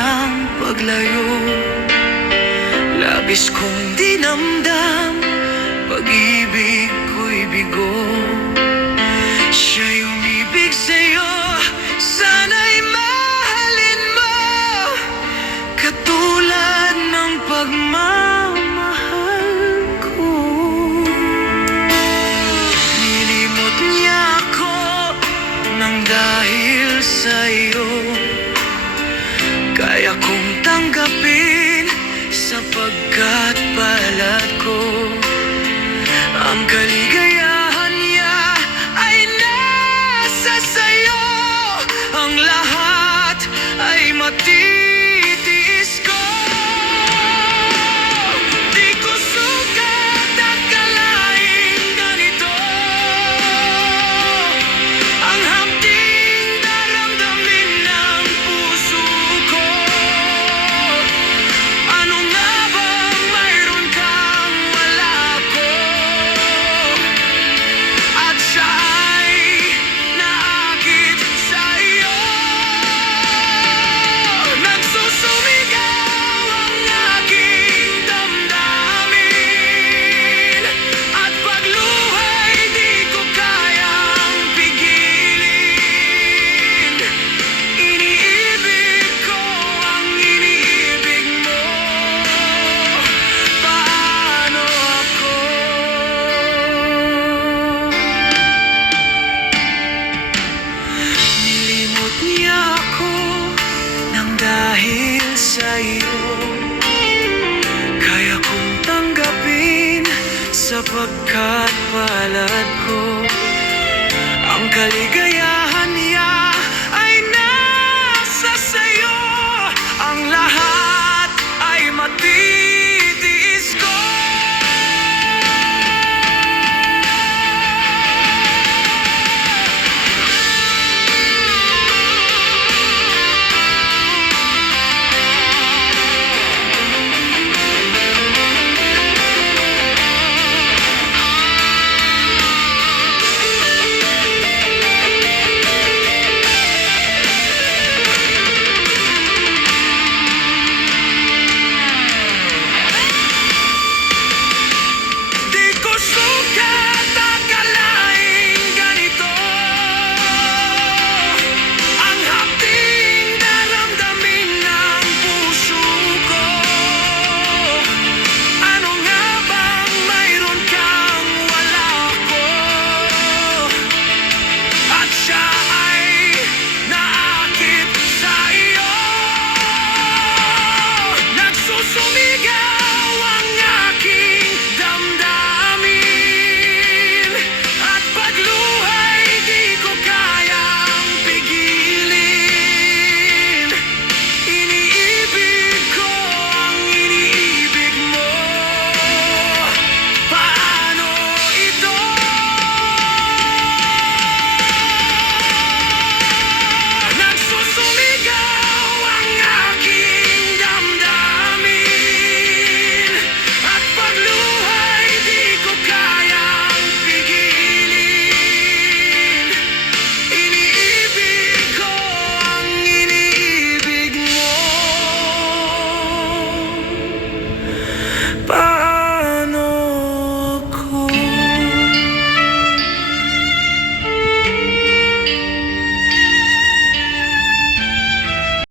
kanyang paglayo. Labis kong dinamdam, pag-ibig ko'y bigo. Siya'y umibig sa'yo, sana'y mahalin mo, katulad ng pagmamahal ko. Nilimot niya ako nang dahil sa'yo, kaya kong tanggapin sapagkat palad ko. Ang kaligayahan niya ay nasa sayo, ang lahat ay matitiis ko. Di ko sukat akalaing ganito ang hapding daramdamin ng puso ko. Ano nga bang mayroon kang wala ko, at siya ay naakit sa'yo? Nagsusumigaw ang aking damdamin, at pagluhay di ko kayang pigilin. Iniibig ko ang iniibig mo, paano ako? Nilimot niya ako nang dahil sa'yo, kaya kong tanggapin sapagkat palad ko. Ang kaligayahan